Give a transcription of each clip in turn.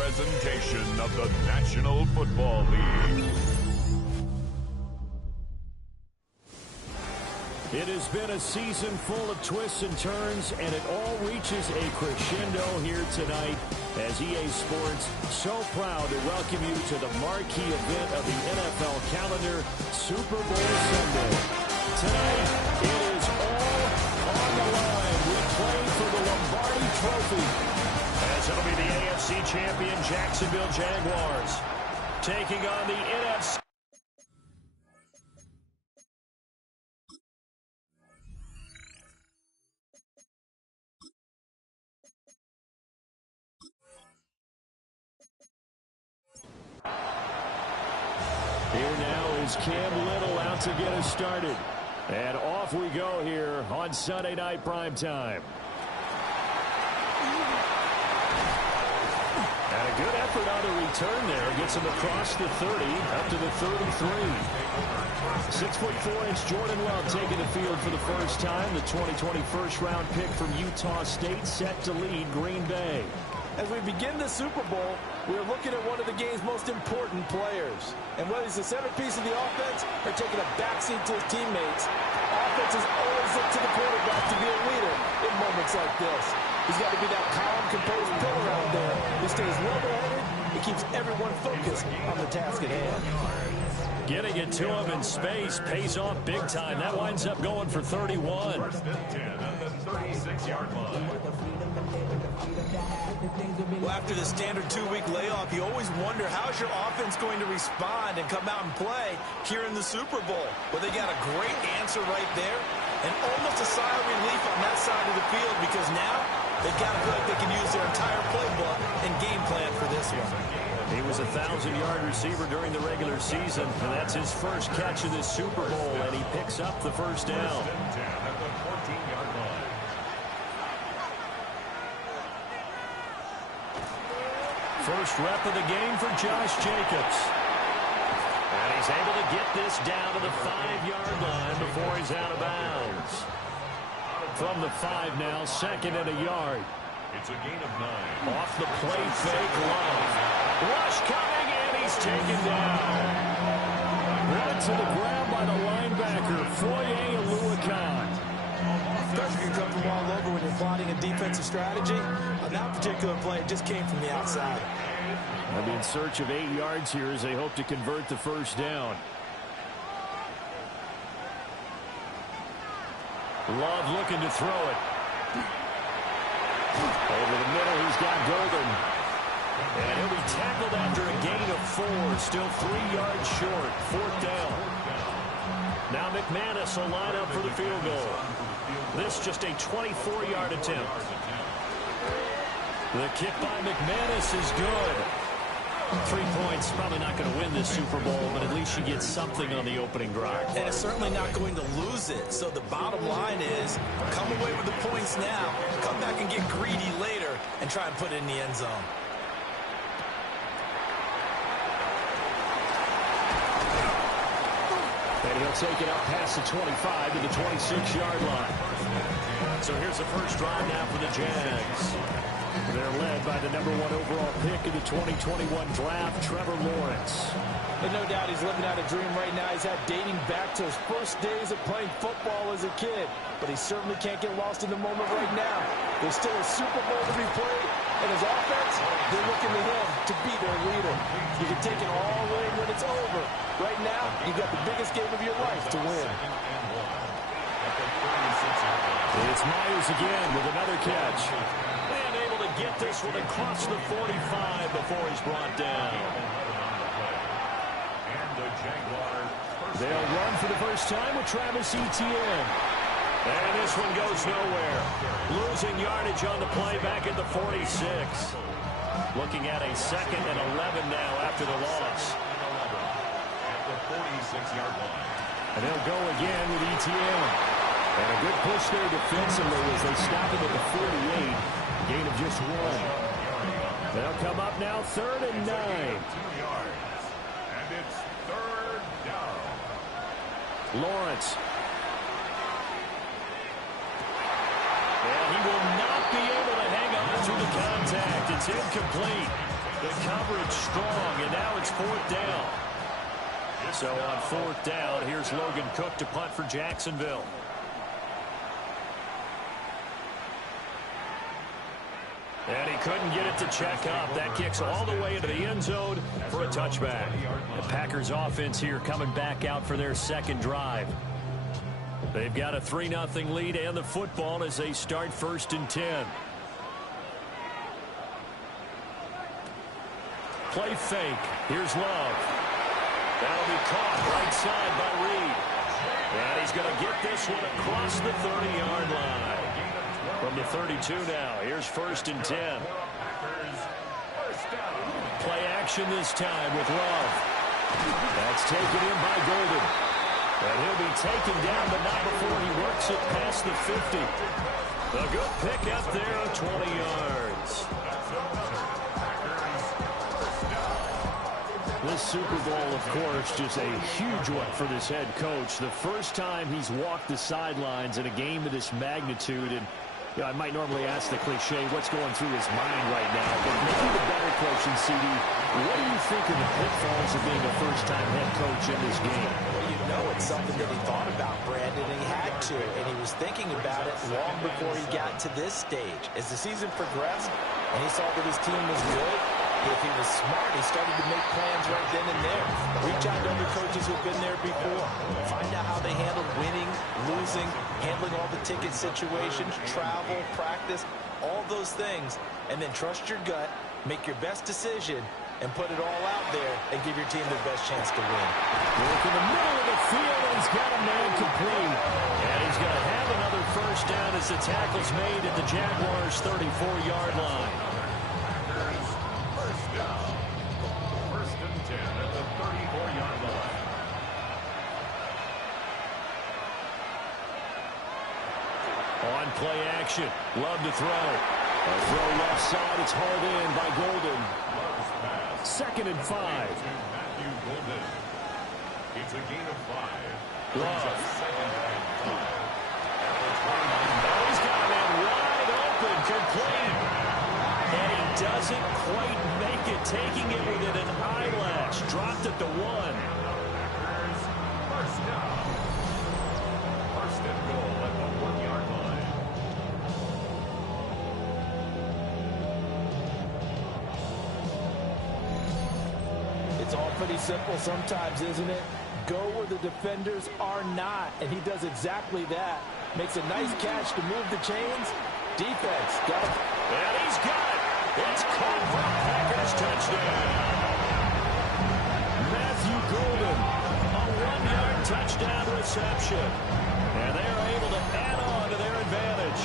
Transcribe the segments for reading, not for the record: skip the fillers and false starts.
presentation of the National Football League. It has been a season full of twists and turns, and it all reaches a crescendo here tonight as EA Sports so proud to welcome you to the marquee event of the NFL calendar, Super Bowl Sunday. Tonight, it is all on the line. We're playing for the Lombardi Trophy, as it'll be the AFC champion Jacksonville Jaguars taking on the NFC. Here now is Cam Little out to get us started. And off we go here on Sunday Night Primetime. And a good effort on the return there. Gets him across the 30, up to the 33. 6'4" Jordan Love taking the field for the first time. The 2020 first-round pick from Utah State set to lead Green Bay. As we begin the Super Bowl, we're looking at one of the game's most important players. And whether he's the centerpiece of the offense or taking a backseat to his teammates, offenses always look to the quarterback to be a leader in moments like this. He's got to be that calm, composed pillar out there. He stays level-headed. He keeps everyone focused on the task at hand. Getting it to him in space pays off big time. That winds up going for 31. First and 10 on the 36-yard line. Well, after the standard 2-week layoff, you always wonder how's your offense going to respond and come out and play here in the Super Bowl. Well, they got a great answer right there and almost a sigh of relief on that side of the field because now they've got to feel like they can use their entire playbook and game plan for this one. He was a 1,000-yard receiver during the regular season, and that's his first catch of this Super Bowl, and he picks up the first down. First and 10 at the 14-yard line. First rep of the game for Josh Jacobs. And he's able to get this down to the 5-yard line before he's out of bounds. From the 5 now, second and a yard. It's a gain of 9. Off the play fake, Love. Rush coming, and he's taken down. Brought to the ground by the linebacker, Foye Oluokun. Pressure can come from all over when you're plotting a defensive strategy. On that particular play, it just came from the outside. They'll be in search of 8 yards here as they hope to convert the first down. Love looking to throw it. Over the middle, he's got Golden. And he'll be tackled after a gain of 4. Still 3 yards short. 4th down. Now McManus will line up for the field goal. This just a 24-yard attempt. The kick by McManus is good. 3 points, probably not going to win this Super Bowl, but at least you get something on the opening drive. And it's certainly not going to lose it. So the bottom line is, come away with the points now, come back and get greedy later, and try and put it in the end zone. And he'll take it out past the 25 to the 26-yard line. So here's the first drive now for the Jags. They're led by the #1 overall pick in the 2021 draft, Trevor Lawrence. And no doubt he's living out a dream right now. He's had dating back to his first days of playing football as a kid. But he certainly can't get lost in the moment right now. There's still a Super Bowl to be played. And his offense, they're looking to him to be their leader. You can take it all away when it's over. Right now, you've got the biggest game of your life to win. It's Myers again with another catch. And able to get this one across the 45 before he's brought down. They'll run for the first time with Travis Etienne. And this one goes nowhere. Losing yardage on the play back at the 46. Looking at a 2nd and 11 now after the loss. At the 46-yard line. And they'll go again with Etienne. And a good push there defensively as they stop him at the 48. Gain of just 1. They'll come up now 3rd and 9. 2 yards. And it's 3rd down. Lawrence. And he will not be able to hang on through the contact. It's incomplete. The coverage strong, and now it's 4th down. So on 4th down, here's Logan Cook to punt for Jacksonville. And he couldn't get it to check up. That kicks all the way into the end zone for a touchback. The Packers offense here coming back out for their second drive. They've got a 3-0 lead and the football as they start 1st and 10. Play fake. Here's Love. That'll be caught right side by Reed. And he's going to get this one across the 30-yard line. From the 32 now, here's 1st and 10. Play action this time with Love. That's taken in by Golden. And he'll be taken down, but not before he works it past the 50. A good pick up there of 20 yards. This Super Bowl, of course, just a huge one for this head coach. The first time he's walked the sidelines in a game of this magnitude. And you know, I might normally ask the cliche, what's going through his mind right now? But maybe the better question, CD, what do you think of the pitfalls of being a first-time head coach in this game? Well, you know it's something that he thought about, Brandon, and he had to. And he was thinking about it long before he got to this stage. As the season progressed and he saw that his team was good, if he was smart, he started to make plans right then and there. Reach out to other coaches who've been there before. Find out how they handled winning, losing, handling all the ticket situations, travel, practice, all those things. And then trust your gut, make your best decision, and put it all out there and give your team the best chance to win. Look in the middle of the field, and he's got a man complete. And he's going to have another first down as the tackle's made at the Jaguars' 34-yard line. On play action, Love to throw. A throw left side, it's hauled in by Golden. 2nd and 5. Matthew Golden. It's a gain of 5. Love. Oh, he's got a man wide open, complete. And he doesn't quite make it, taking it within an eyelash. Dropped at the 1. First down. 1st and goal at the 1-yard line. It's all pretty simple sometimes, isn't it? Go where the defenders are not, and he does exactly that. Makes a nice catch to move the chains. Defense got it. And he's got it. It's caught for a Packers touchdown. Matthew Golden, a 1-yard touchdown reception. And they are able to add on to their advantage.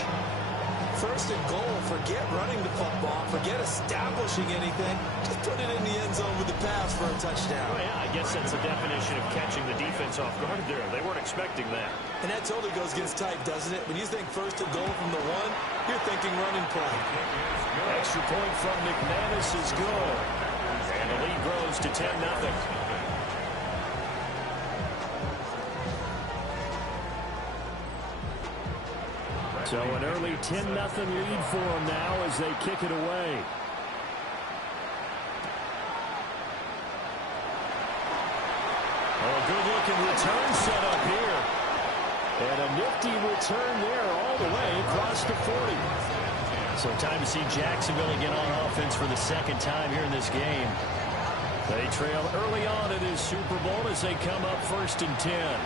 1st and goal. Forget running the football. Forget establishing anything. Just put it in the end zone with the pass for a touchdown. Oh, yeah, I guess that's the definition of catching the defense off guard there. They weren't expecting that. And that totally goes against type, doesn't it? When you think 1st and goal from the 1, you're thinking running play. Extra point from McManus is good. And the lead grows to 10-0. So an early 10-0 lead for them now as they kick it away. Oh, good-looking return set up here. And a nifty return there all the way across the 40. So time to see Jacksonville again on offense for the 2nd time here in this game. They trail early on in this Super Bowl as they come up 1st and 10.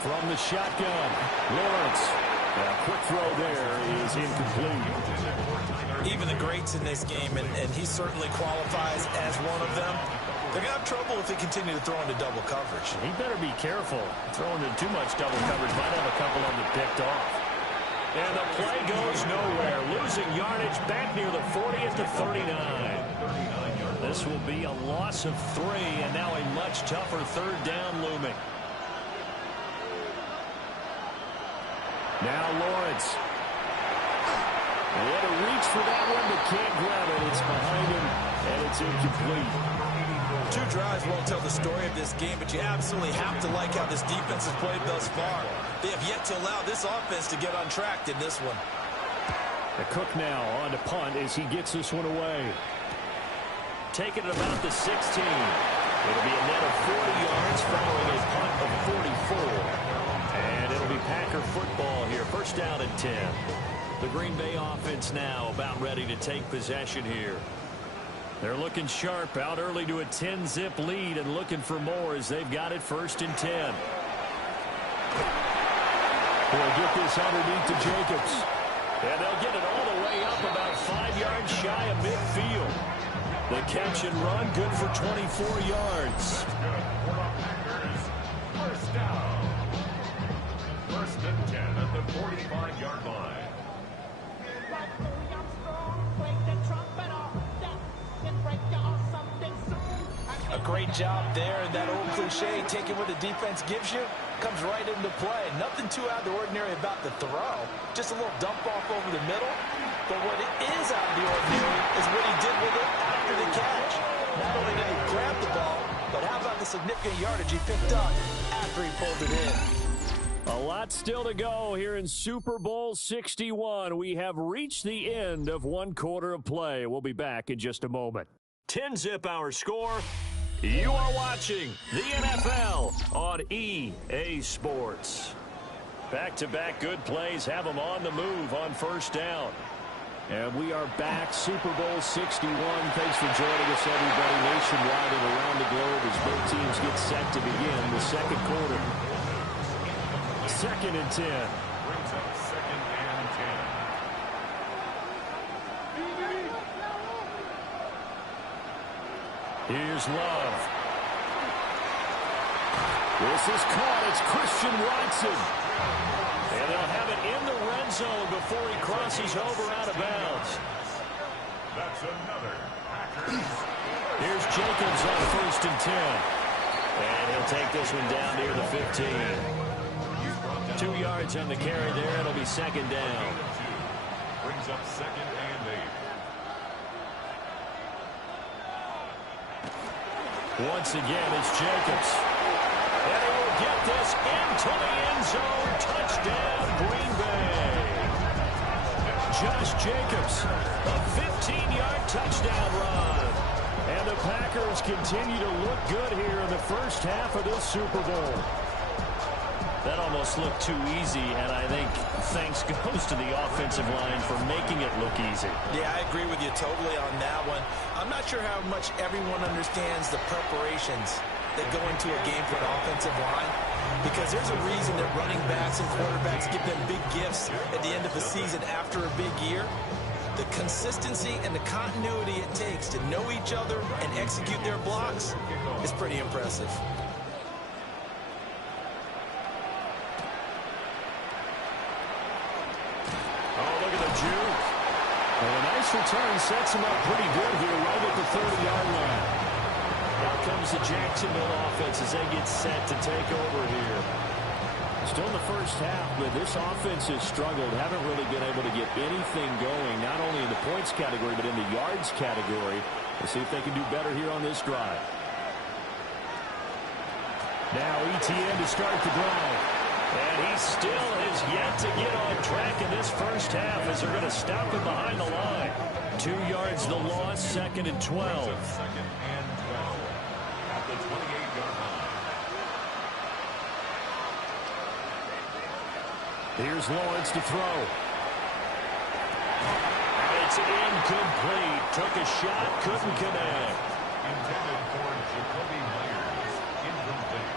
From the shotgun, Lawrence. A quick throw there is incomplete. Even the greats in this game, and he certainly qualifies as one of them, they're going to have trouble if they continue to throw into double coverage. He better be careful. Throwing into too much double coverage might have a couple of them picked off. And the play goes nowhere. Losing yardage back near the 40 at the 39. This will be a loss of 3, and now a much tougher 3rd down looming. Now Lawrence. He had to reach for that one, but can't grab it. It's behind him, and it's incomplete. 2 drives won't tell the story of this game, but you absolutely have to like how this defense has played thus far. They have yet to allow this offense to get on track in this one. Cook now on to punt as he gets this one away. Taking it about the 16. It'll be a net of 40 yards following a punt of 44. And it'll be Packer football here. First down and 10. The Green Bay offense now about ready to take possession here. They're looking sharp, out early to a 10-zip lead and looking for more as they've got it first and 10. They'll get this underneath to Jacobs. And they'll get it all the way up about 5 yards shy of midfield. The catch and run good for 24 yards. First down. First and 10 at the 45-yard line. A great job there, and that old cliche, taking what the defense gives you, comes right into play. Nothing too out of the ordinary about the throw. Just a little dump off over the middle. But what is out of the ordinary is what he did with it after the catch. Not only did he grab the ball, but how about the significant yardage he picked up after he pulled it in? A lot still to go here in Super Bowl 61. We have reached the end of one quarter of play. We'll be back in just a moment. 10-zip our score. You are watching the NFL on EA Sports. Back-to-back good plays have them on the move on first down. And we are back, Super Bowl 61. Thanks for joining us, everybody, nationwide and around the globe as both teams get set to begin the second quarter. Second and 10. Brings up second and 10. Here's Love. This is caught. It's Christian Watson. And they'll have it in the red zone before he crosses over out of bounds. That's another Packers. Here's Jacobs on first and 10. And he'll take this one down near the 15. 2 yards on the carry there. It'll be second down. Brings up second and 8. Once again, it's Jacobs. And he will get this into the end zone. Touchdown, Green Bay. Josh Jacobs, a 15-yard touchdown run. And the Packers continue to look good here in the first half of this Super Bowl. That almost looked too easy, and I think thanks goes to the offensive line for making it look easy. Yeah, I agree with you totally on that one. I'm not sure how much everyone understands the preparations that go into a game for an offensive line, because there's a reason that running backs and quarterbacks give them big gifts at the end of the season after a big year. The consistency and the continuity it takes to know each other and execute their blocks is pretty impressive. Well, a nice return sets him up pretty good here right at the 30-yard line. Out comes the Jacksonville offense as they get set to take over here. Still in the first half, but this offense has struggled. Haven't really been able to get anything going, not only in the points category, but in the yards category. We'll see if they can do better here on this drive. Now ETN to start the drive. And he still has yet to get on track in this first half as they're going to stop him behind the line. 2 yards the loss, second and 12. Second and 12 at the 28-yard line. Here's Lawrence to throw. It's incomplete. Took a shot, couldn't connect. Intended for Jacoby Myers. Incomplete.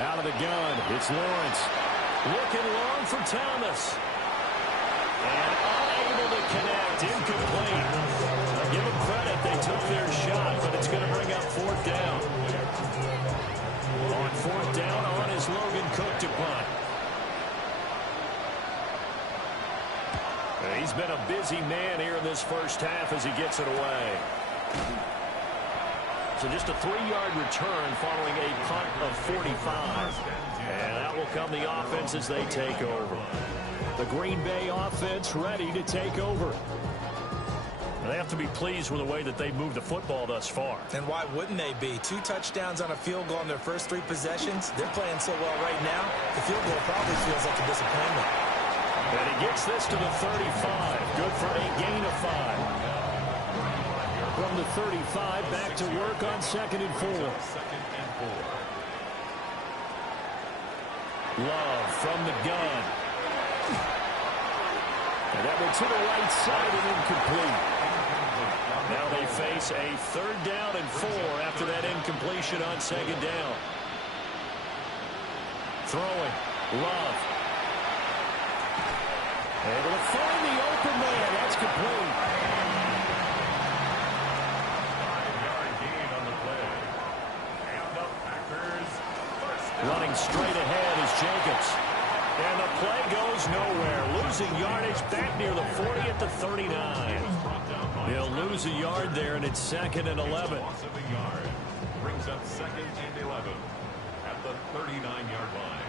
Out of the gun, it's Lawrence. Looking long for Thomas. And unable to connect, incomplete. I'll give them credit, they took their shot, but it's going to bring up fourth down. On fourth down, on is Logan Cook to punt. He's been a busy man here in this first half as he gets it away. So just a 3-yard return following a punt of 45. And that will come the offense as they take over. The Green Bay offense ready to take over. They have to be pleased with the way that they moved the football thus far. And why wouldn't they be? 2 touchdowns on a field goal in their first 3 possessions. They're playing so well right now, the field goal probably feels like a disappointment. And he gets this to the 35. Good for a gain of 5. From the 35, back to work on 2nd and 4. Love from the gun. And that went to the right side and incomplete. Now they face a 3rd down and 4 after that incompletion on 2nd down. Throwing. Love. Able to find the open man. That's complete. 5-yard gain on the play. And the Packers first down. Running straight ahead is Jacobs. And the play goes nowhere. Losing yardage back near the 40 at the 39. He'll lose a yard there, and it's 2nd and 11. Loss of a yard brings up 2nd and 11 at the 39-yard line.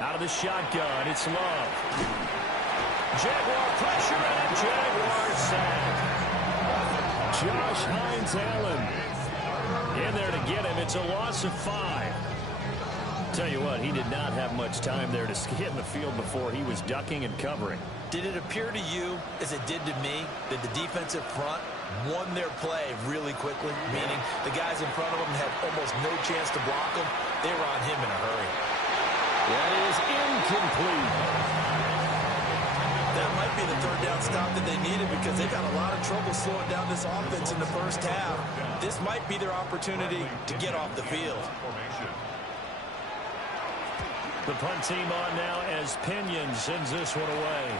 Out of the shotgun, it's Love. Jaguar pressure and Jaguar sack. Josh Hines-Allen in there to get him. It's a loss of 5. Tell you what, he did not have much time there to get in the field before he was ducking and covering. Did it appear to you, as it did to me, that the defensive front won their play really quickly? Meaning the guys in front of them had almost no chance to block them. They were on him in a hurry. That is incomplete. That might be the 3rd down stop that they needed because they got a lot of trouble slowing down this offense in the first half. This might be their opportunity to get off the field. The punt team on now as Pinion sends this one away.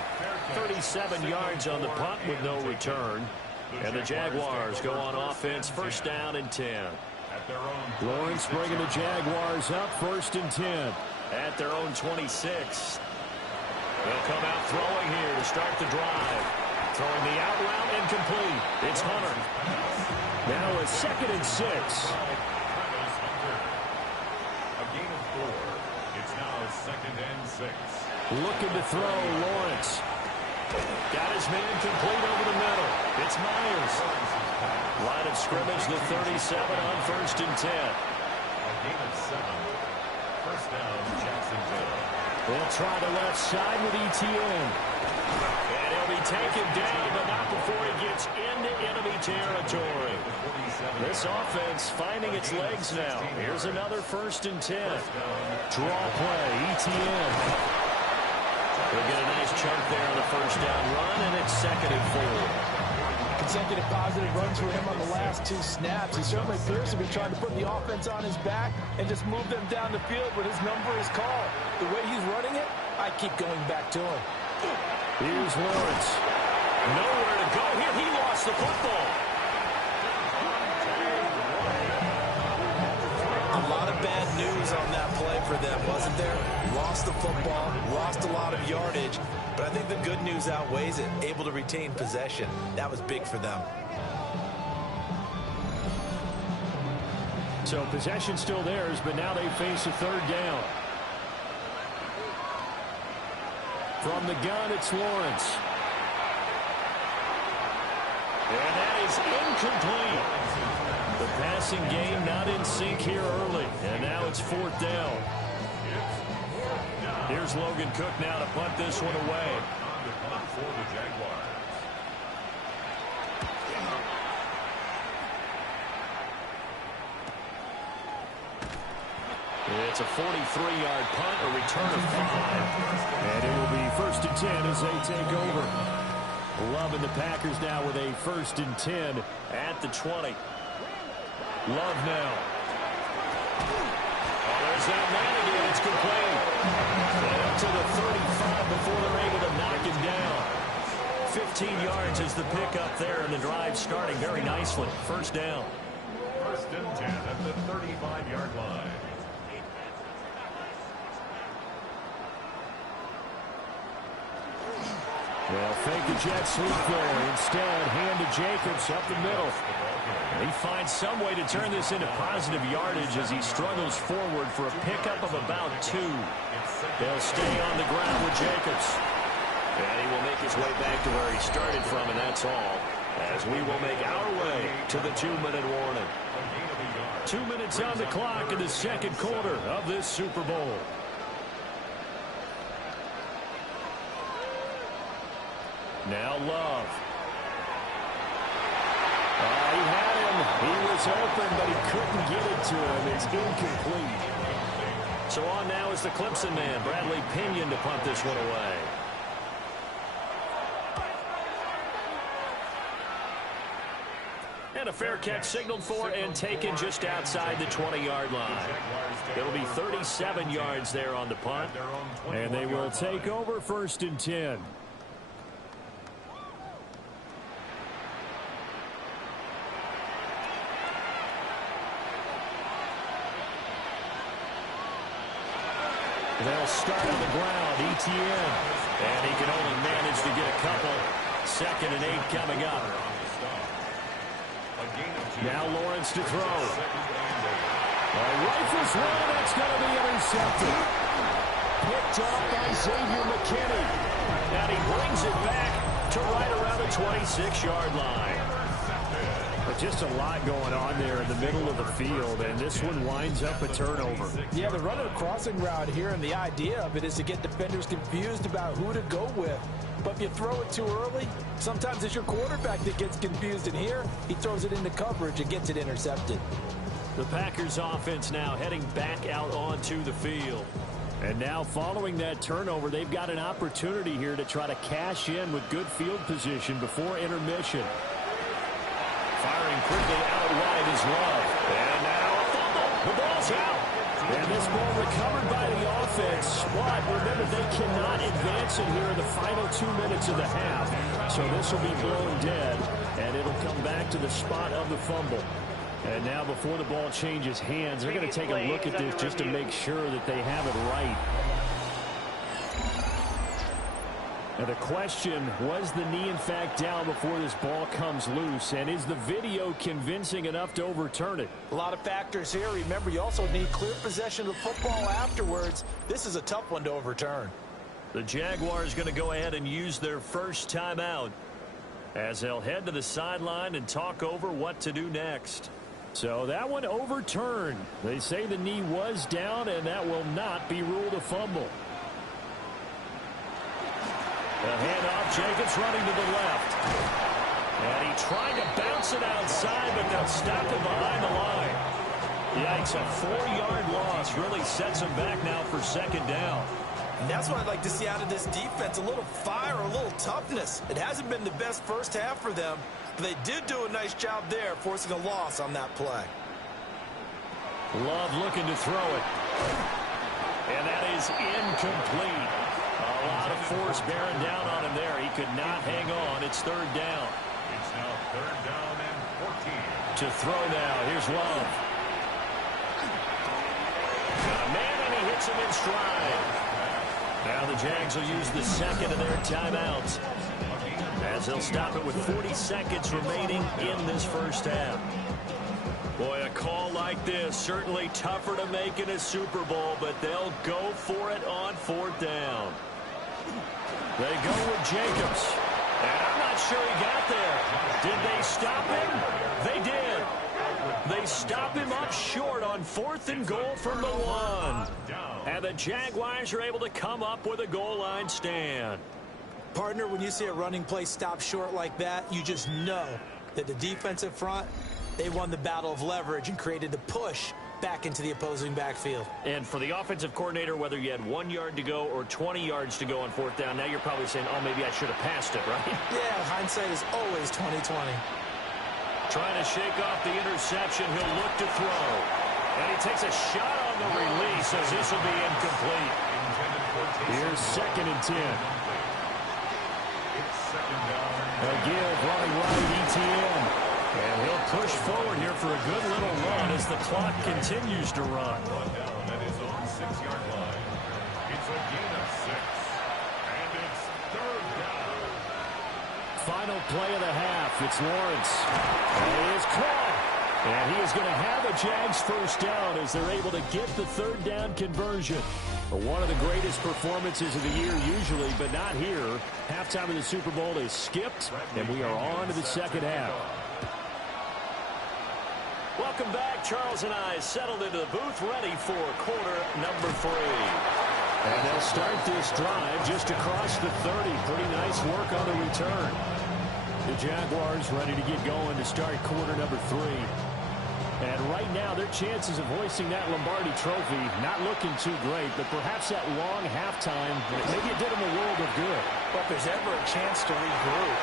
37 yards on the punt with no return. And the Jaguars go on offense, 1st down and 10. Lawrence bringing the Jaguars up, 1st and 10. At their own 26. They'll come out throwing here to start the drive. Throwing the out route incomplete. It's Hunter. Now a 2nd and 6. A gain of 4. It's now 2nd and 6. Looking to throw, Lawrence. Got his man complete over the middle. It's Myers. Line of scrimmage, the 37 on 1st and 10. A gain of 7. 1st down, Jacksonville. They'll try the left side with Etienne. And he'll be taken down, but not before he gets into enemy territory. This offense finding its legs now. Here's another 1st and 10. Draw play, Etienne. They'll get a nice chunk there on the 1st down run, and it's 2nd and 4. Consecutive positive runs for him on the last 2 snaps. He certainly appears to be trying to put the offense on his back and just move them down the field, but his number is called. The way he's running it, I keep going back to him. Here's Lawrence. Nowhere to go here. He lost the football. A lot of bad news on that play for them, wasn't there? Lost the football, lost a lot of yardage, but I think the good news outweighs it. Able to retain possession. That was big for them. So possession still theirs, but now they face a 3rd down. From the gun, it's Lawrence. And that is incomplete. The passing game not in sync here early. And now it's 4th down. Here's Logan Cook now to punt this one away. For the Jaguars. It's a 43-yard punt, a return of 5. And it will be 1st and 10 as they take over. Love and the Packers now with a 1st and 10 at the 20. Love now. Oh, there's that man again. It's complete. And up to the 35 before they're able to knock him down. 15 yards is the pickup there, and the drive starting very nicely. 1st down. 1st and 10 at the 35-yard line. They'll fake the jet sweep there. Instead, hand to Jacobs up the middle. He finds some way to turn this into positive yardage as he struggles forward for a pickup of about 2. They'll stay on the ground with Jacobs. And he will make his way back to where he started from, and that's all. As we will make our way to the 2-minute warning. 2 minutes on the clock in the 2nd quarter of this Super Bowl. Now Love. He had him. He was open, but he couldn't get it to him. It's incomplete. So on now is the Clemson man, Bradley Pinion, to punt this one away. And a fair catch signaled for and taken just outside the 20-yard line. It'll be 37 yards there on the punt. And they will take over 1st and 10. They'll start on the ground. ETN. And he can only manage to get a couple. 2nd and 8 coming up. Now Lawrence to throw. Rifles one. That's going to be intercepted. Picked up by Xavier McKinney. And he brings it back to right around the 26-yard line. But just a lot going on there in the middle of the field, and this one winds up a turnover. Yeah, they're running a crossing route here, and the idea of it is to get defenders confused about who to go with. But if you throw it too early, sometimes it's your quarterback that gets confused, and here he throws it into coverage and gets it intercepted. The Packers offense now heading back out onto the field. And now following that turnover, they've got an opportunity here to try to cash in with good field position before intermission. Firing quickly out wide is Love. And now a fumble. The ball's out. And this ball recovered by the offense. But remember, they cannot advance it here in the final 2 minutes of the half. So this will be blown dead, and it'll come back to the spot of the fumble. And now before the ball changes hands, they're going to take a look at this just to make sure that they have it right. And the question, was the knee in fact down before this ball comes loose? And is the video convincing enough to overturn it? A lot of factors here. Remember, you also need clear possession of the football afterwards. This is a tough one to overturn. The Jaguars going to go ahead and use their first timeout as they'll head to the sideline and talk over what to do next. So that one overturned. They say the knee was down, and that will not be ruled a fumble. The handoff, Jacobs running to the left. And he tried to bounce it outside, but they'll stop him behind the line. Yikes, a 4-yard loss really sets him back now for 2nd down. And that's what I'd like to see out of this defense, a little fire, a little toughness. It hasn't been the best first half for them, but they did do a nice job there, forcing a loss on that play. Love looking to throw it. And that is incomplete. A lot of force bearing down on him there. He could not hang on. It's 3rd down. It's now 3rd down and 14. To throw now. Here's Love. Got a man, and he hits him in stride. Now the Jags will use the 2nd of their timeouts, as they'll stop it with 40 seconds remaining in this first half. Boy, a call like this, certainly tougher to make in a Super Bowl, but they'll go for it on 4th down. They go with Jacobs. And I'm not sure he got there. Did they stop him? They did. They stop him up short on 4th and goal from the 1. And the Jaguars are able to come up with a goal line stand. Partner, when you see a running play stop short like that, you just know that the defensive front, they won the battle of leverage and created the push back into the opposing backfield. And for the offensive coordinator, whether you had 1 yard to go or 20 yards to go on 4th down, now you're probably saying, oh, maybe I should have passed it, right? Yeah, hindsight is always 20/20. Trying to shake off the interception. He'll look to throw. And he takes a shot on the release as this will be incomplete. Here's 2nd and 10. A give running right, ETN. And he'll push forward here for a good little run as the clock continues to run. That is on 6-yard line. It's a gain of 6. And it's 3rd down. Final play of the half. It's Lawrence. And he is caught. And he is going to have a Jags first down as they're able to get the 3rd down conversion. One of the greatest performances of the year usually, but not here. Halftime of the Super Bowl is skipped, and we are on to the 2nd half. Welcome back. Charles and I settled into the booth, ready for quarter number 3. And they'll start this drive just across the 30. Pretty nice work on the return. The Jaguars ready to get going to start quarter number 3. And right now, their chances of hoisting that Lombardi trophy not looking too great, but perhaps that long halftime, maybe it did them a world of good. But if there's ever a chance to regroup,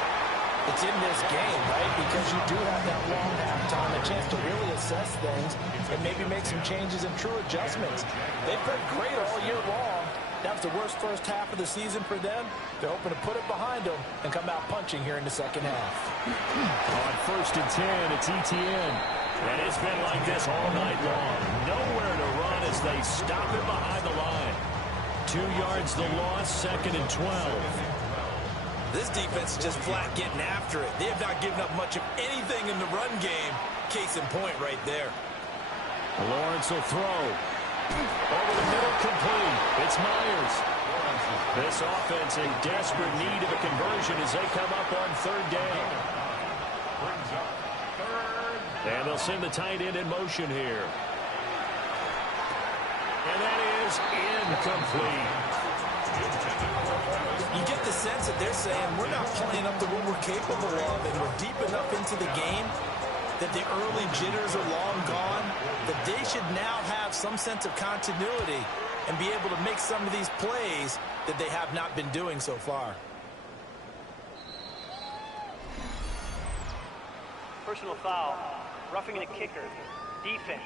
it's in this game, right? Because you do have that long halftime, a chance to really assess things and maybe make some changes and true adjustments. They've played great all year long. That was the worst first half of the season for them. They're hoping to put it behind them and come out punching here in the second half. On 1st and 10, it's Etienne. And it's been like this all night long. Nowhere to run as they stop it behind the line. 2 yards the loss, 2nd and 12. This defense is just flat getting after it. They have not given up much of anything in the run game. Case in point right there. Lawrence will throw. Over the middle, complete. It's Myers. This offense in desperate need of a conversion as they come up on 3rd down. And they'll send the tight end in motion here. And that is incomplete. You get the sense that they're saying we're not playing up to what we're capable of, and we're deep enough into the game that the early jitters are long gone, that they should now have some sense of continuity and be able to make some of these plays that they have not been doing so far. Personal foul, roughing the kicker, defense.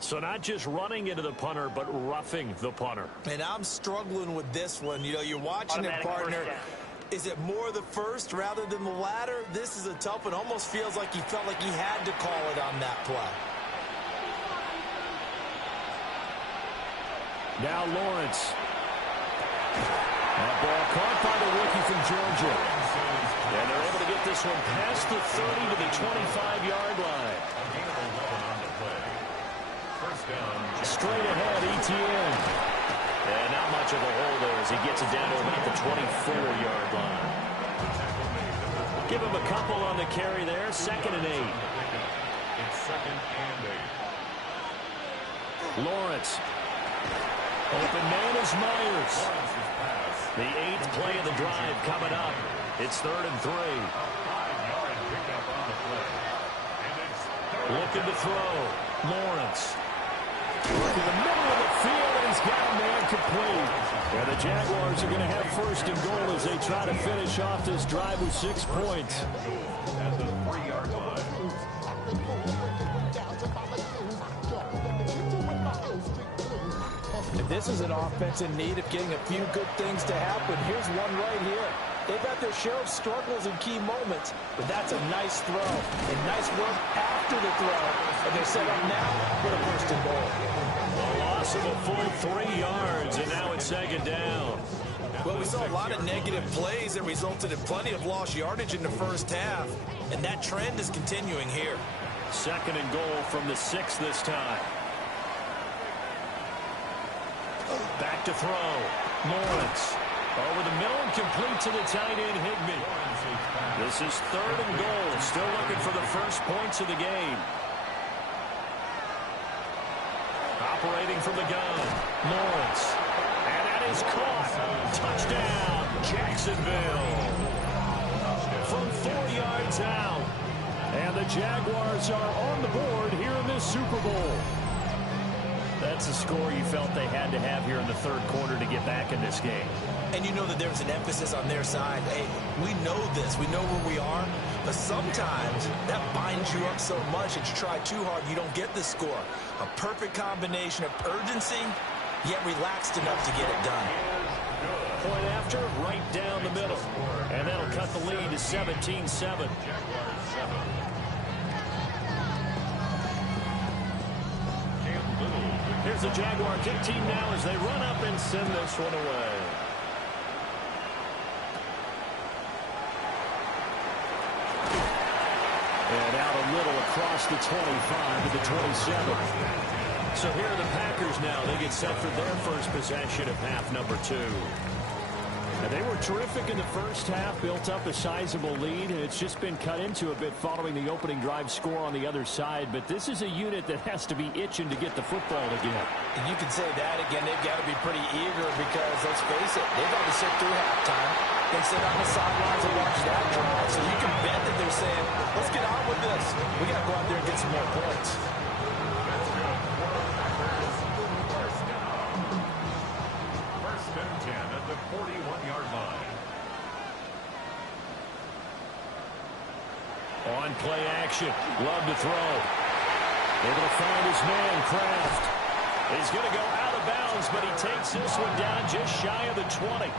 So not just running into the punter, but roughing the punter. And I'm struggling with this one. You know, you're watching it, partner. Is it more the first rather than the latter? This is a tough one. Almost feels like he felt like he had to call it on that play. Now Lawrence. That ball caught by the rookie from Georgia. And they're able to get this one past the 30 to the 25-yard line. Straight ahead, Etienne. And not much of a hole there as he gets it down to about the 24-yard line. Give him a couple on the carry there. 2nd and 8. It's 2nd and 8. Lawrence. Open man is Myers. The 8th play of the drive coming up. It's 3rd and 3. Looking to throw. Lawrence. Look in the middle of the field, and he's got a man complete. And the Jaguars are going to have 1st and goal as they try to finish off this drive with 6 points. At the 3-yard line. If this is an offense in need of getting a few good things to happen, here's one right here. They've had their share of struggles in key moments, but that's a nice throw. And nice work after the throw. And they're set up now with a 1st and goal. A loss of a full 3 yards, and now it's 2nd down. Well, we saw a lot of negative plays that resulted in plenty of lost yardage in the first half. And that trend is continuing here. 2nd and goal from the 6 this time. Back to throw. Lawrence. Over the middle and complete to the tight end, Higbee. This is 3rd and goal. Still looking for the first points of the game. Operating from the gun. Lawrence. And that is caught. Touchdown, Jacksonville. From 4 yards out. And the Jaguars are on the board here in this Super Bowl. That's a score you felt they had to have here in the 3rd quarter to get back in this game. And you know that there's an emphasis on their side. Hey, we know this. We know where we are. But sometimes that binds you up so much that you try too hard, you don't get the score. A perfect combination of urgency, yet relaxed enough to get it done. Point after, right down the middle. And that'll cut the lead to 17-7. Here's the Jaguar kick team now as they run up and send this one away. And out a little across the 25 to the 27. So here are the Packers now. They get set for their first possession of half number 2. And they were terrific in the first half, built up a sizable lead, and it's just been cut into a bit following the opening drive score on the other side. But this is a unit that has to be itching to get the football again. And you can say that again. They've got to be pretty eager because, let's face it, they've had to sit through halftime. They sit on the sidelines and watch that drive. So you can bet that they're saying, let's get on with this. We got to go out there and get some more points. First and 10 at the 41-yard line. On play action. Love to throw. Able to find his man, Kraft. He's going to go out of bounds, but he takes this one down just shy of the 20.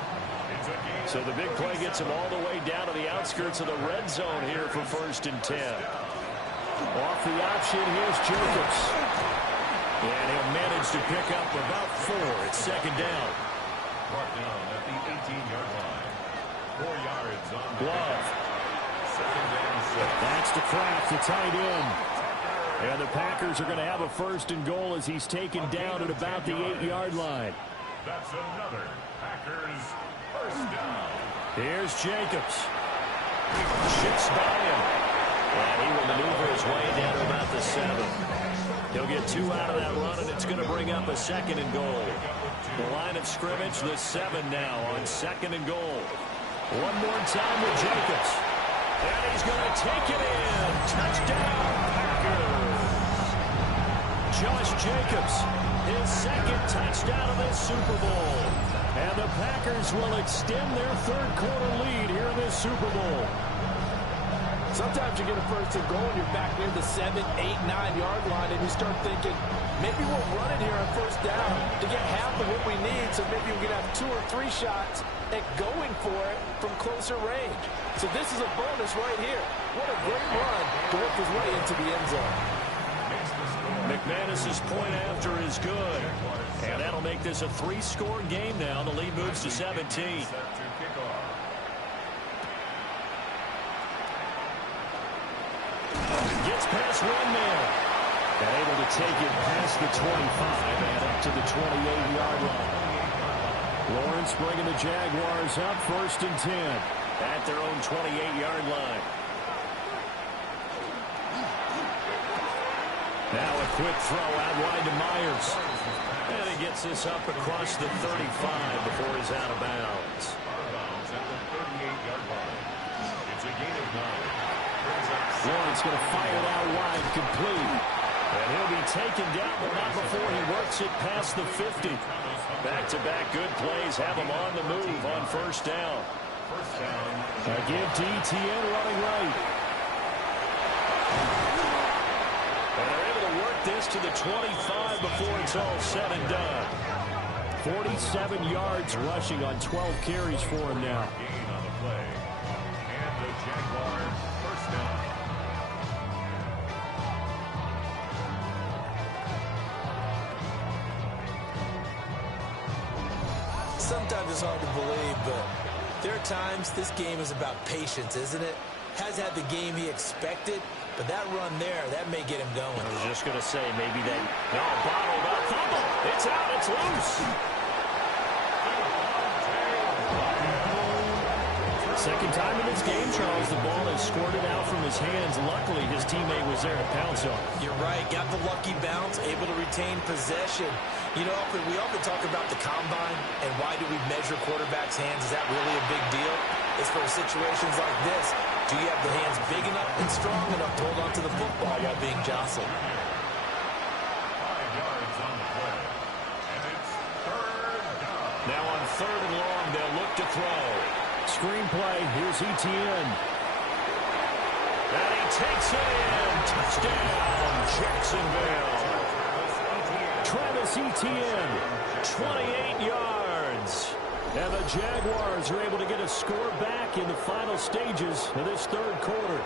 So the big play gets him all the way down to the outskirts of the red zone here for first and 10. Off the option, here's Jacobs. And he'll manage to pick up about 4 at second down. Brought down at the 18-yard line. 4 yards on the Love. Second and 6. That's to Kraft, the tight end. And the Packers are going to have a first and goal as he's taken down at about the 8-yard line. That's another Packers first down. Here's Jacobs. Shifts by him. And he will maneuver his way down to about the 7. He'll get 2 out of that run, and it's going to bring up a second and goal. The line of scrimmage, the 7 now on second and goal. One more time with Jacobs. And he's going to take it in. Touchdown, Packers. Josh Jacobs, his second touchdown of this Super Bowl. And the Packers will extend their third-quarter lead here in this Super Bowl. Sometimes you get a first and goal and you're back near the 7, 8, 9-yard line, and you start thinking, maybe we'll run it here on first down to get half of what we need, so maybe we're going to have 2 or 3 shots at going for it from closer range. So this is a bonus right here. What a great run to work his way into the end zone. McManus's point after is good. And that'll make this a 3-score game now. The lead moves to 17. Gets past one man. And able to take it past the 25 and up to the 28-yard line. Lawrence bringing the Jaguars up first and 10 at their own 28-yard line. Now a quick throw out wide to Myers. And he gets this up across the 35 before he's out of bounds. At the 38-yard line. It's a gain of 9. Lawrence going to fire it out wide, complete. And he'll be taken down, but not before he works it past the 50. Back-to-back good plays have him on the move on first down. A give to ETN running right. And they're able to work this to the 25 before it's all said and done. 47 yards rushing on 12 carries for him now. Gain on the play. And the Jaguars first down. Sometimes it's hard to believe, but there are times this game is about patience, isn't it? Has had the game he expected, but that run there, that may get him going. I was just going to say, maybe that bottled up. Fumble. It's out. It's loose. Second time in this game, Charles, the ball has squirted out from his hands. Luckily, his teammate was there to pounce on. You're right. Got the lucky bounce, able to retain possession. You know, we often talk about the combine and why do we measure quarterbacks' hands. Is that really a big deal? It's for situations like this. Do you have the hands big enough and strong enough to hold on to the football while being jostled? 5 yards on the play. And it's third down. Now on third and long, they'll look to throw. Screenplay, here's ETN. And he takes it in. Touchdown, Jacksonville. Travis Etienne, 28 yards. And the Jaguars are able to get a score back in the final stages of this third quarter.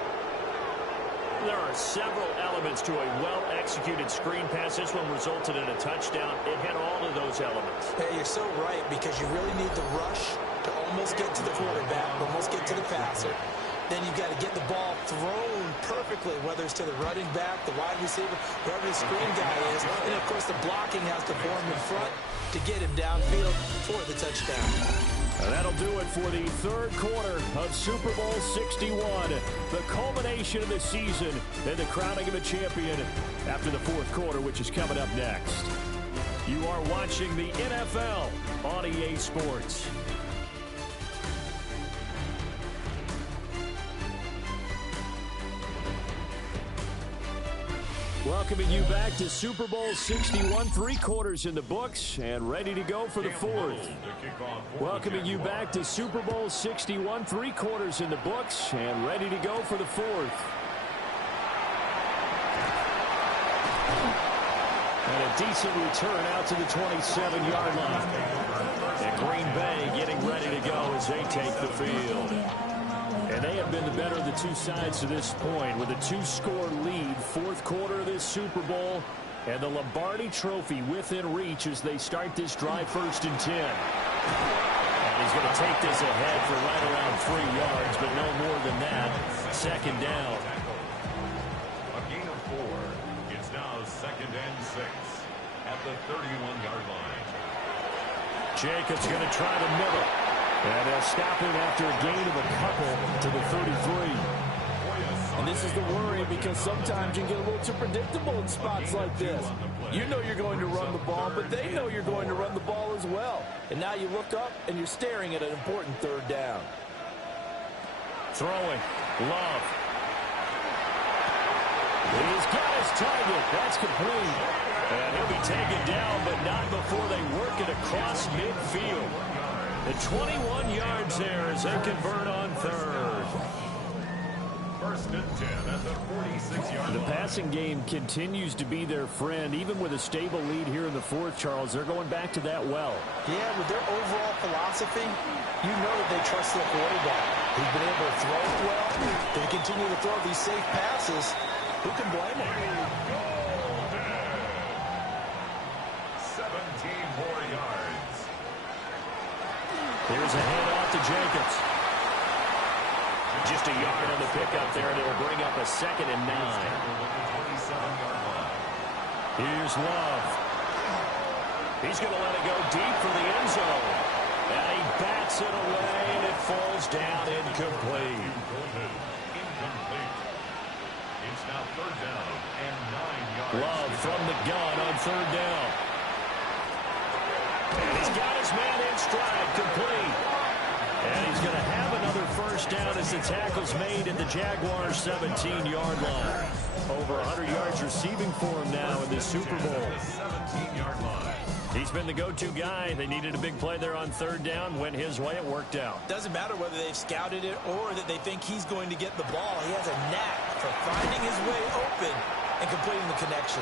There are several elements to a well-executed screen pass. This one resulted in a touchdown. It had all of those elements. Hey, you're so right, because you really need the rush to almost get to the quarterback, almost get to the passer. Then you've got to get the ball thrown perfectly, whether it's to the running back, the wide receiver, wherever the screen guy is. And, of course, the blocking has to form in front to get him downfield for the touchdown. And that'll do it for the third quarter of Super Bowl 61. The culmination of the season and the crowning of a champion after the fourth quarter, which is coming up next. You are watching the NFL on EA Sports. Welcoming you back to Super Bowl 61, 3 quarters in the books and ready to go for the fourth. Welcoming you back to Super Bowl 61, 3 quarters in the books and ready to go for the fourth. And a decent return out to the 27-yard line. And Green Bay getting ready to go as they take the field. And they have been the better of the two sides to this point with a 2-score lead, fourth quarter of this Super Bowl, and the Lombardi Trophy within reach as they start this drive 1st and 10. And he's going to take this ahead for right around 3 yards, but no more than that. Second down. A gain of 4. It's now 2nd and 6 at the 31-yard line. Jacobs going to try to middle. And they'll stop him after a gain of a couple to the 33. And this is the worry because sometimes you get a little too predictable in spots like this. You know you're going to run the ball, but they know you're going to run the ball as well. And now you look up and you're staring at an important third down. Throwing. Love. He's got his target. That's complete. And he'll be taken down, but not before they work it across midfield. The 21 yards there as they convert on third. 1st and 10 at the 46-yard line. The passing game continues to be their friend. Even with a stable lead here in the fourth, Charles, they're going back to that well. Yeah, with their overall philosophy, you know that they trust their quarterback. He's been able to throw it well. They continue to throw these safe passes. Who can blame them? 17 more yards. Here's a handoff to Jacobs. Just a yard on the pickup there, and it'll bring up a 2nd and 9. Here's Love. He's going to let it go deep for the end zone. And he bats it away, and it falls down incomplete. It's now 3rd down and 9 yards. Love from the gun on 3rd down. And he's got his man in stride, complete. And he's going to have another 1st down as the tackle's made at the Jaguars' 17-yard line. Over 100 yards receiving for him now in this Super Bowl. 17-yard line. He's been the go-to guy. They needed a big play there on 3rd down. Went his way. It worked out. Doesn't matter whether they've scouted it or that they think he's going to get the ball. He has a knack for finding his way open and completing the connection.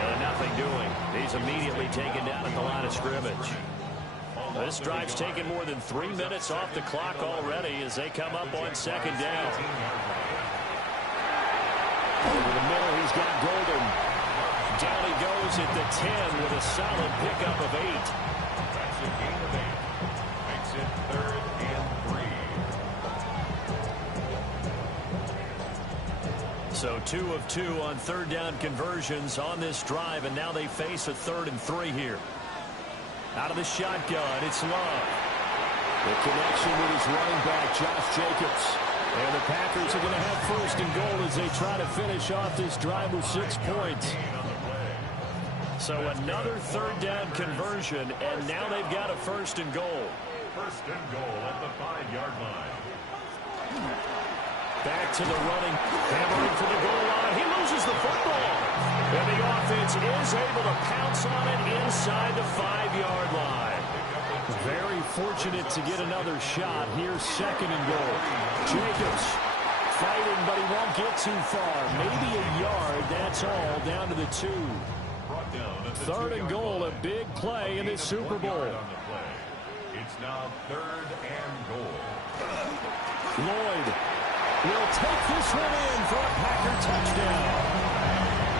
And nothing doing. He's immediately taken down at the line of scrimmage. This drive's taken more than 3 minutes off the clock already as they come up on 2nd down. Over the middle, he's got Golden. Down he goes at the 10 with a solid pickup of 8. That's a gain of 8. Makes it 3rd and 3. So 2 of 2 on 3rd down conversions on this drive, and now they face a 3rd and 3 here. Out of the shotgun, it's Love. The connection with his running back, Josh Jacobs. And the Packers are going to have 1st and goal as they try to finish off this drive with 6 points. So another 3rd down conversion, and now they've got a 1st and goal. 1st and goal at the 5-yard line. Back to the running, hammering for the goal line. He loses the football. And the offense is able to pounce on it inside the 5-yard line. Very fortunate to get another shot. Here's 2nd and goal. Jacobs fighting, but he won't get too far. Maybe a yard, that's all, down to the 2. 3rd and goal, a big play in this Super Bowl. It's now 3rd and goal. Lloyd will take this one in for a Packer touchdown.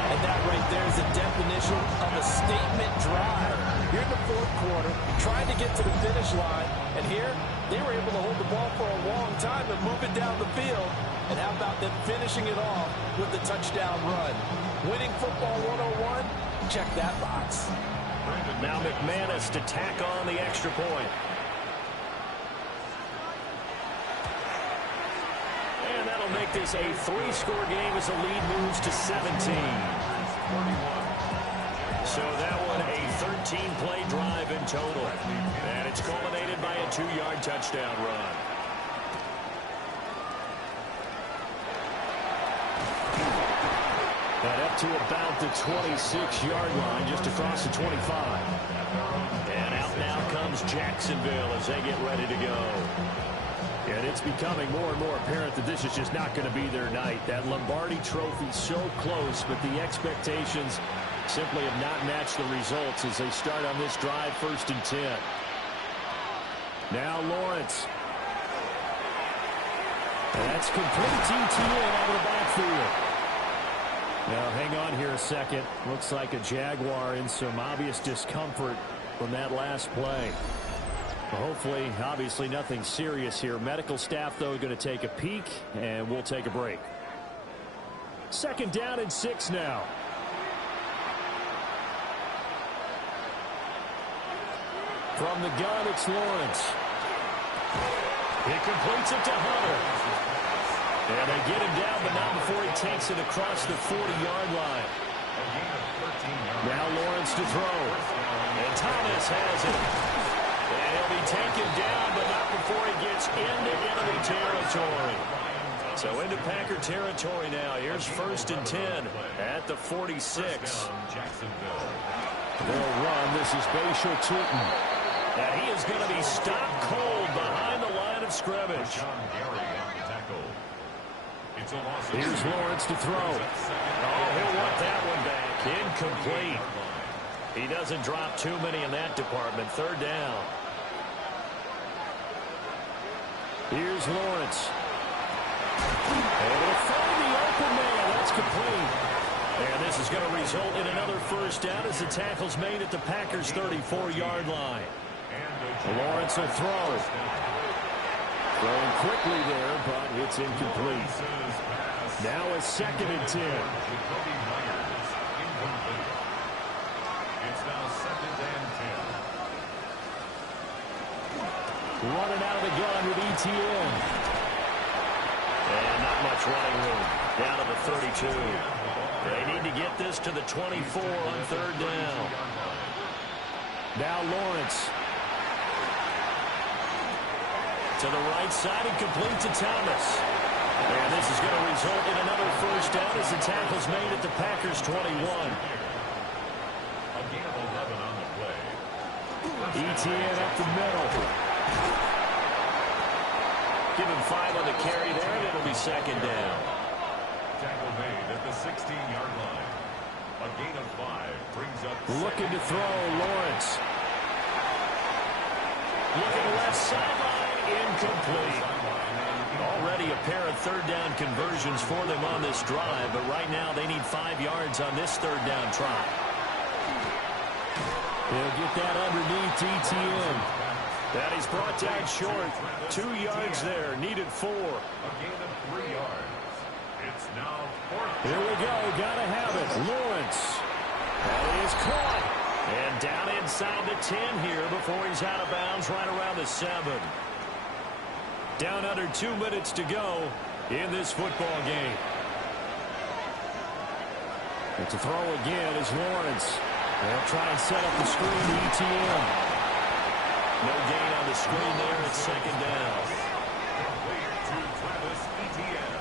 And that right there is the definition of a statement drive. Here in the fourth quarter, trying to get to the finish line. And here, they were able to hold the ball for a long time and move it down the field. And how about them finishing it off with the touchdown run? Winning football 101, check that box. Now McManus to tack on the extra point. that'll make this a 3-score game as the lead moves to 17. So that one a 13-play drive in total. And it's culminated by a 2-yard touchdown run. And up to about the 26-yard line, just across the 25. And out now comes Jacksonville as they get ready to go. And it's becoming more and more apparent that this is just not going to be their night. That Lombardi Trophy so close, but the expectations simply have not matched the results as they start on this drive, 1st and 10. Now Lawrence. And that's complete ETN out of the backfield. Now hang on here a second. Looks like a Jaguar in some obvious discomfort from that last play. Hopefully, obviously nothing serious here. Medical staff, though, going to take a peek, and we'll take a break. 2nd down and 6 now. From the gun, it's Lawrence. He completes it to Hunter. And they get him down, but not before he takes it across the 40-yard line. Now Lawrence to throw. And Thomas has it. And he'll be taken down, but not before he gets into enemy territory. So into Packer territory now. Here's 1st and 10 at the 46. They'll run. This is Bashal Tootin. And he is going to be stopped cold behind the line of scrimmage. Here's Lawrence to throw. Oh, he'll want that one back. Incomplete. He doesn't drop too many in that department. 3rd down. Here's Lawrence. And he'll find the open man. That's complete. And this is going to result in another 1st down as the tackle's made at the Packers' 34-yard line. Lawrence will throw. Throwing quickly there, but it's incomplete. Now a 2nd and 10. Running out of the gun with ETN. And not much running room. Down to the 32. They need to get this to the 24 on 3rd down. Now Lawrence. To the right side and complete to Thomas. And this is going to result in another 1st down as the tackle's made at the Packers' 21. ETN up the middle. Give him 5 on the carry there, and it'll be 2nd down. Tackle made at the 16-yard line. A gain of 5 brings up. Looking to throw, Lawrence. Looking left sideline, incomplete. Already a pair of 3rd down conversions for them on this drive, but right now they need 5 yards on this 3rd down try. They'll get that underneath ETN. That is brought down short. 2 yards there. Needed 4. A gain of 3 yards. It's now 4th. Here we go. Gotta have it. Lawrence. That is caught. And down inside the 10 here before he's out of bounds right around the 7. Down under 2 minutes to go in this football game. And to throw again is Lawrence. They'll try and set up the screen to ETN. No gain on the screen there. It's 2nd down. To Travis ETN.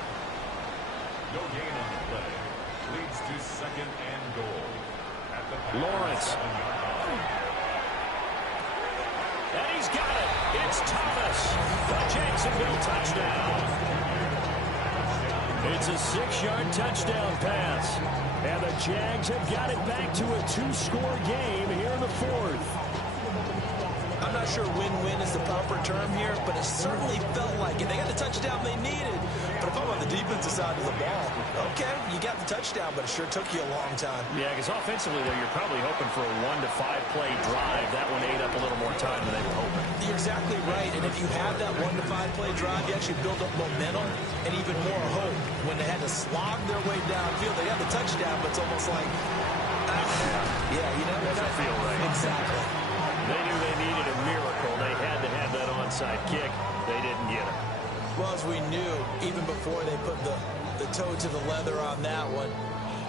No gain on the play. Leads to 2nd and goal. At the Lawrence. 7-yard line. And he's got it. It's Thomas. The Jacksonville touchdown. It's a 6-yard touchdown pass. And the Jags have got it back to a 2-score game here in the 4th. I'm not sure win-win is the proper term here, but it certainly felt like it. They got the touchdown they needed. But if I'm on the defensive side of the ball, okay, you got the touchdown, but it sure took you a long time. Yeah, because offensively, though, you're probably hoping for a 1 to 5 play drive. That one ate up a little more time than they were hoping. You're exactly right. And if you have that 1 to 5 play drive, you actually build up momentum and even more hope. When they had to slog their way downfield, they had the touchdown, but it's almost like, yeah, you know, doesn't feel right. Exactly. They knew they needed a miracle. They had to have that onside kick. They didn't get it. Well, as we knew, even before they put the toe to the leather on that one,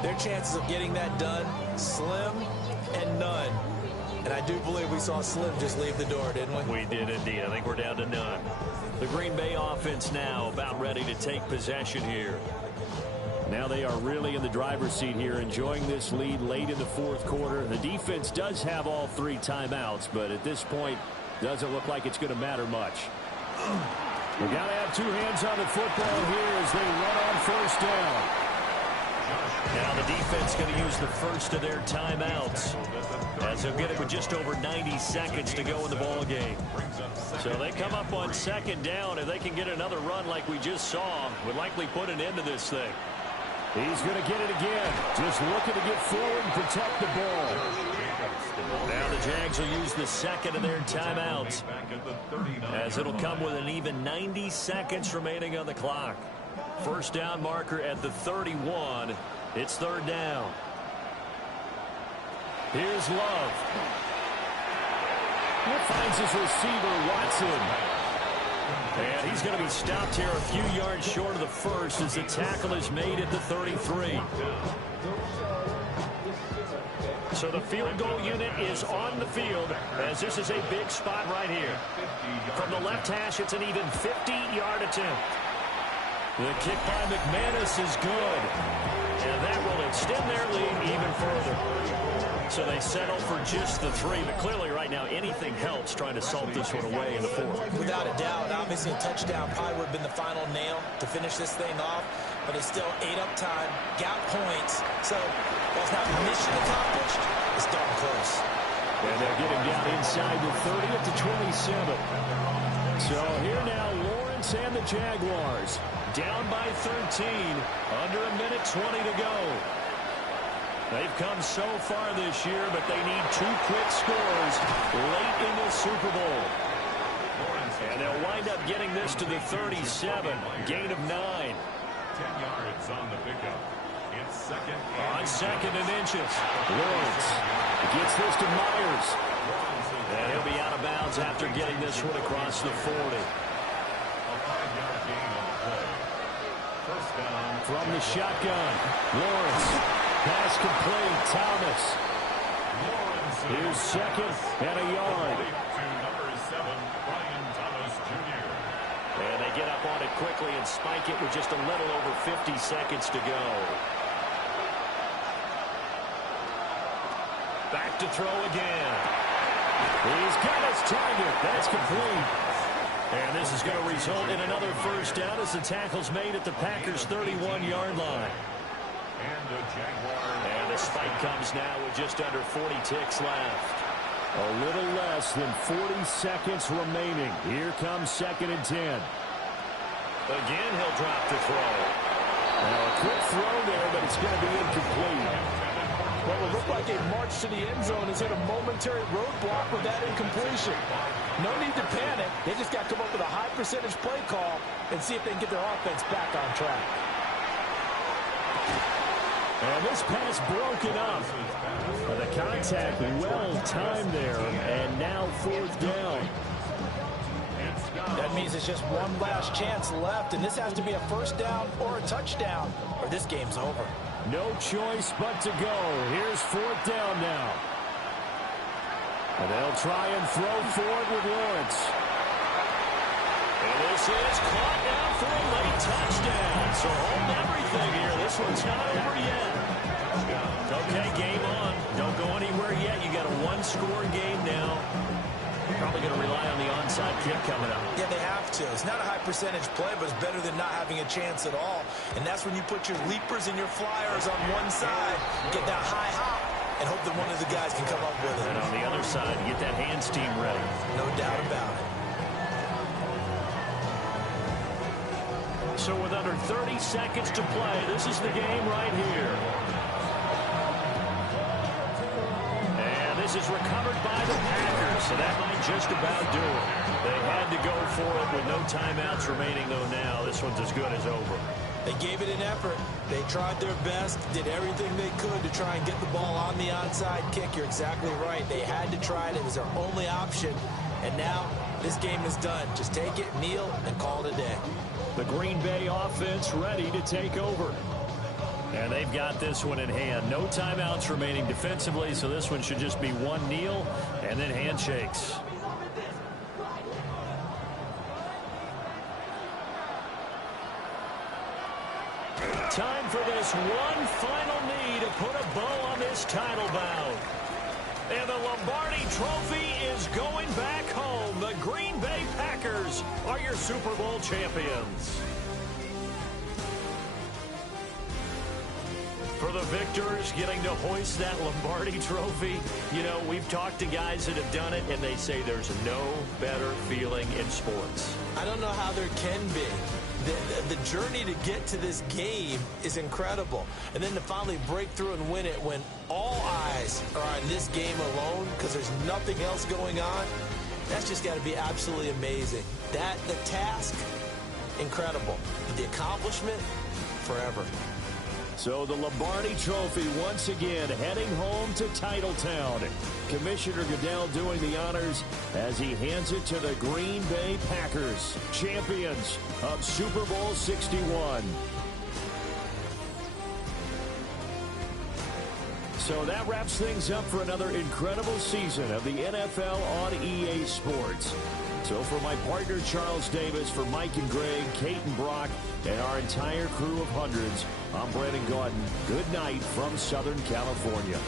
their chances of getting that done, slim and none. And I do believe we saw Slim just leave the door, didn't we? We did indeed. I think we're down to none. The Green Bay offense now about ready to take possession here. Now they are really in the driver's seat here, enjoying this lead late in the fourth quarter. The defense does have all 3 timeouts, but at this point, doesn't look like it's going to matter much. We got to have 2 hands on the football here as they run on first down. Now the defense going to use the first of their timeouts, as they'll get it with just over 90 seconds to go in the ball game. So they come up on second down. If they can get another run like we just saw, would likely put an end to this thing. He's going to get it again. Just looking to get forward and protect the ball. Now the Jags will use the second of their timeouts, as it'll come with an even 90 seconds remaining on the clock. First down marker at the 31. It's third down. Here's Love. Finds his receiver, Watson. And he's going to be stopped here a few yards short of the first as the tackle is made at the 33. So the field goal unit is on the field, as this is a big spot right here. From the left hash, it's an even 50-yard attempt. The kick by McManus is good, and that will extend their lead even further. So they settle for just the 3, but clearly right now anything helps trying to salt this one away in the fourth. Without a doubt, obviously a touchdown probably would have been the final nail to finish this thing off, but it's still 8 up time, got points, so that's not mission accomplished, it's darn close. And they'll get him down inside the 30 up to 27. So here now, Lawrence and the Jaguars down by 13, under a minute 20 to go. They've come so far this year, but they need 2 quick scores late in the Super Bowl. And they'll wind up getting this to the 37, gain of 9. 10 yards on the pickup. It's second on second and inches. Lawrence gets this to Myers. And he'll be out of bounds after getting this one across the 40. A 5-yard gain on the play. First down. From the shotgun, Lawrence. Pass complete, Thomas. Here's second and a yard. To number 7, Brian Thomas Jr. And they get up on it quickly and spike it with just a little over 50 seconds to go. Back to throw again. He's got his target. That's complete. And this is going to result in another first down as the tackle's made at the Packers' 31-yard line. And the spike comes now with just under 40 ticks left. A little less than 40 seconds remaining. Here comes second and 10. Again, he'll drop the throw. Now a quick throw there, but it's going to be incomplete. Well, it looked like a march to the end zone has hit a momentary roadblock with that incompletion. No need to panic. They just got to come up with a high percentage play call and see if they can get their offense back on track. And this pass broken up. The contact well timed there, and now fourth down. That means it's just one last chance left, and this has to be a first down or a touchdown, or this game's over. No choice but to go. Here's fourth down now. And they'll try and throw forward with Lawrence. And this is caught now for a late touchdown. So hold everything here. This one's not over yet. Okay, game on. Don't go anywhere yet. You got a one-score game now. Probably going to rely on the onside kick coming up. Yeah, they have to. It's not a high percentage play, but it's better than not having a chance at all. And that's when you put your leapers and your flyers on one side, get that high hop, and hope that one of the guys can come up with it. And on the other side, get that hands team ready. No doubt about it. So with under 30 seconds to play, this is the game right here. And this is recovered by the Packers, so that might just about do it. They had to go for it with no timeouts remaining, though now this one's as good as over. They gave it an effort. They tried their best, did everything they could to try and get the ball on the onside kick. You're exactly right. They had to try it. It was their only option. And now this game is done. Just take it, kneel, and call it a day. The Green Bay offense ready to take over. And they've got this one in hand. No timeouts remaining defensively, so this one should just be one kneel and then handshakes. Time for this one final knee to put a bow on this title bout. And the Lombardi Trophy is going back home. The Green Bay Packers are your Super Bowl champions. For the victors getting to hoist that Lombardi Trophy, you know, we've talked to guys that have done it, and they say there's no better feeling in sports. I don't know how there can be. The journey to get to this game is incredible. And then to finally break through and win it when all eyes are on this game alone because there's nothing else going on, that's just got to be absolutely amazing. The task, incredible. But the accomplishment, forever. So the Lombardi Trophy once again heading home to Titletown. Commissioner Goodell doing the honors as he hands it to the Green Bay Packers, champions of Super Bowl 61. So that wraps things up for another incredible season of the NFL on EA Sports. So for my partner Charles Davis, for Mike and Greg, Kate and Brock, and our entire crew of hundreds, I'm Brandon Gaudin. Good night from Southern California.